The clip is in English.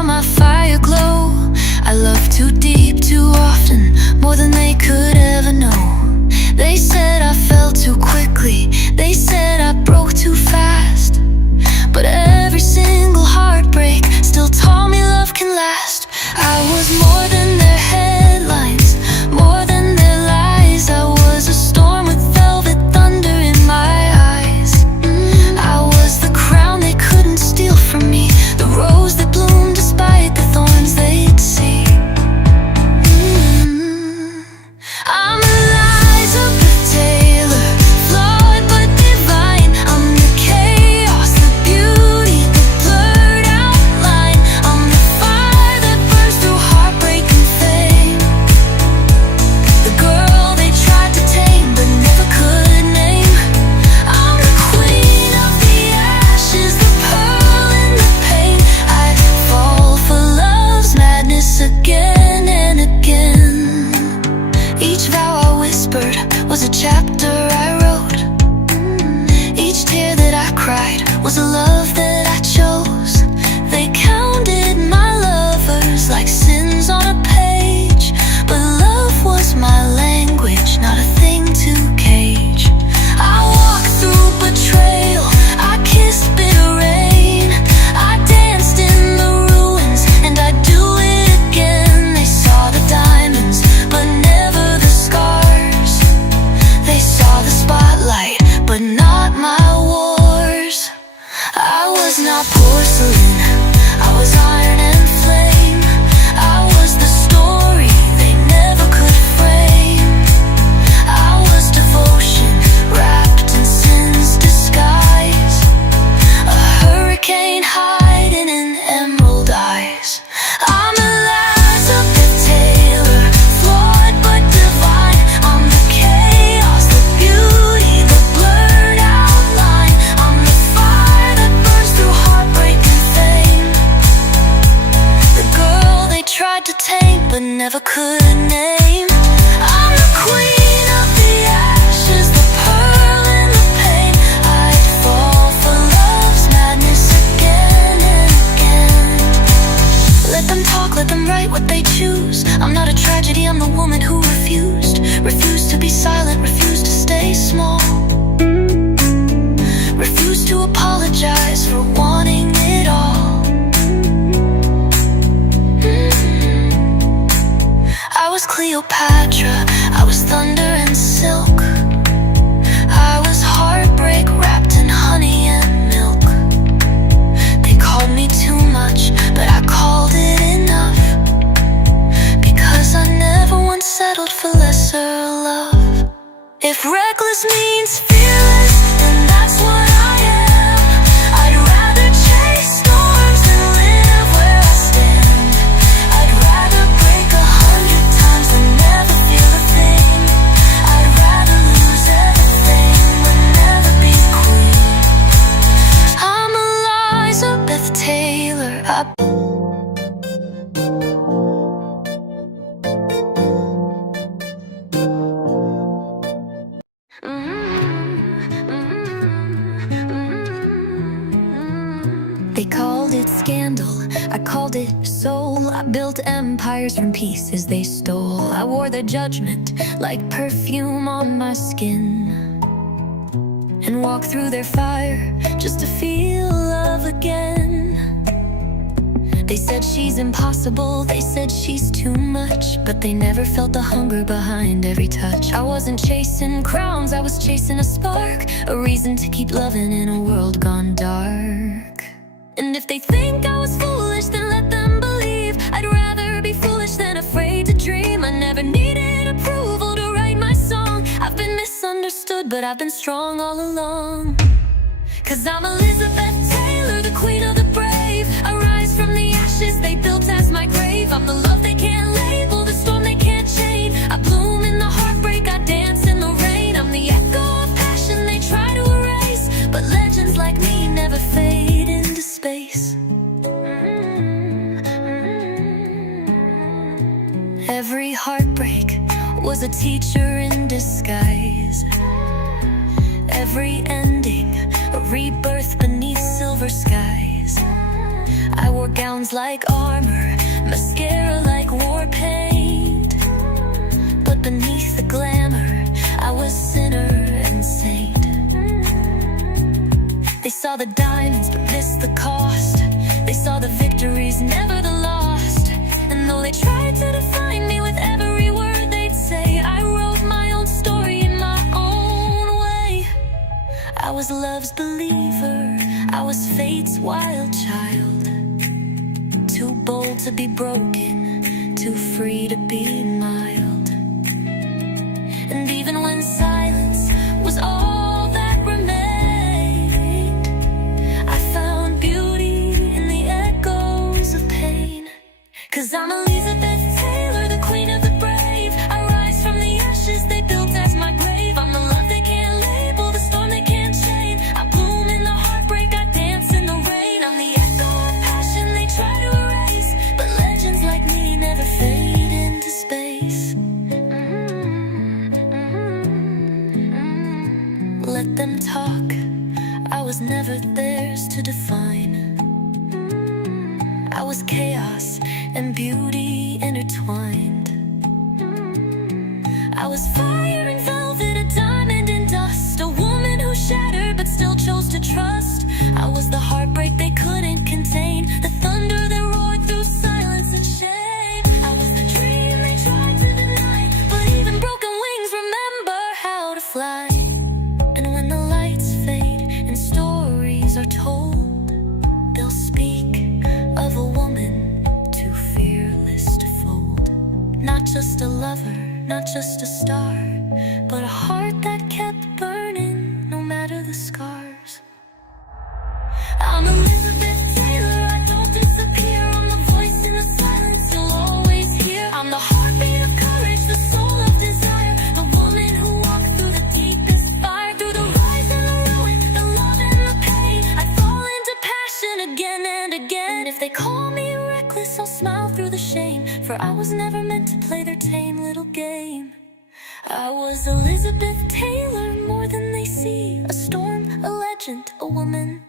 saw my fire glow. I loved too deep, too often, more than they could ever know. They said I fell too quickly, they said I broke too fast, but every single heartbreak still taught me love can last. I was more than their headlines, more than their lies. I was a storm with velvet thunder in my eyes. I was the crown they couldn't steal from me, the rose that bloomed despite the thorns they'd see. I'm Elizabeth Taylor, flawed but divine. I'm the chaos, the beauty, the blurred outline. I'm the fire that burns through heartbreak and fame, the girl they tried to tame but never could name. I'm the queen of the ashes, the pearl in the pain. I'd fall for love's madness again and again. Each vow I whispered was a chapter I wrote. Each tear that I cried was a love that I chose. They counted my lovers like sins on a page, but love was my language, not a thing to cage. I walked through betrayal, I kissed bitter rain, I danced in the ruins, and I'd do it again. They saw the diamonds, but never the scars. They saw the spotlight, but not my wars. I was not porcelain, I was iron and flame. I was the story they never could frame. I was devotion wrapped in sin's disguise, a hurricane hiding in emerald eyes. I'm Elizabeth Taylor, flawed but divine. I'm the chaos, the beauty, the blurred outline. I'm the fire that burns through heartbreak and fame, the girl they tried to tame but never could name. I'm the queen of the ashes, the pearl in the pain. I'd fall for love's madness again and again. Let them talk, let them write what they choose. I'm not a tragedy, I'm the woman who refused to be silent, refused to stay small, refused to apologize for wanting it all. I was Cleopatra, I was thunder and silk. I was heartbreak wrapped in honey and milk. They called me too much, but I called it enough, because I never once settled for lesser love. If reckless means fearless, then that's what I am. I'd rather chase storms than live where I stand. I'd rather break 100 times than never feel a thing. I'd rather lose everything but never be queen. I'm Elizabeth Taylor. They called it scandal, I called it soul. I built empires from pieces they stole. I wore their judgment like perfume on my skin, and walked through their fire just to feel love again. They said she's impossible, they said she's too much, but they never felt the hunger behind every touch. I wasn't chasing crowns, I was chasing a spark, a reason to keep loving in a world gone dark. And if they think I was foolish, then let them believe. I'd rather be foolish than afraid to dream. I never needed approval to write my song. I've been misunderstood, but I've been strong all along. 'Cause I'm Elizabeth Taylor, the queen of the brave. I rise from the ashes they built as my grave. I'm the love they can't label, the storm they can't chain. I bloom in the heartbreak, I dance in the rain. I'm the echo of passion they try to erase, but legends like me never fade into space. Every heartbreak was a teacher in disguise. Every ending, a rebirth beneath silver skies. I wore gowns like armor, mascara like war paint. But beneath the glamour, I was sinner and saint. They saw the diamonds but missed the cost. They saw the victories, never the lost. And though they tried to define me with every word they'd say, I wrote my own story in my own way. I was love's believer, I was fate's wild child. Too bold to be broken, too free to be mild. And even when silence was all that remained, I found beauty in the echoes of pain. 'Cause I'm Elizabeth Taylor, the queen of the brave. I rise from the ashes they built as my grave. I'm the love they can't label, the storm they can't chain. I bloom in the heartbreak, I dance in the rain. I'm the echo of passion they try to erase, but legends like me never fade into space. Let them talk, I was never theirs to define. I was chaos and beauty intertwined. I was fire and velvet, a diamond in dust, a woman who shattered but still chose to trust. I was the heartbreak they couldn't contain, the thunder that roared through silence and shame. I was the dream they tried to deny, but even broken wings remember how to fly. And when the lights fade and stories are told, they'll speak of a woman too fearless to fold. Not just a lover, not just a star, but a heart that kept burning no matter the scars. I'm Elizabeth Taylor, I don't disappear. I'm the voice in the silence you'll always hear. I'm the heartbeat of courage, the soul of desire, the woman who walked through the deepest fire. Through the rise and the ruin, the love and the pain, I fall into passion again and again. And if they call me reckless, I'll smile through the shame, for I was never meant to play their tame little game. I was Elizabeth Taylor, more than they see, a storm, a legend, a woman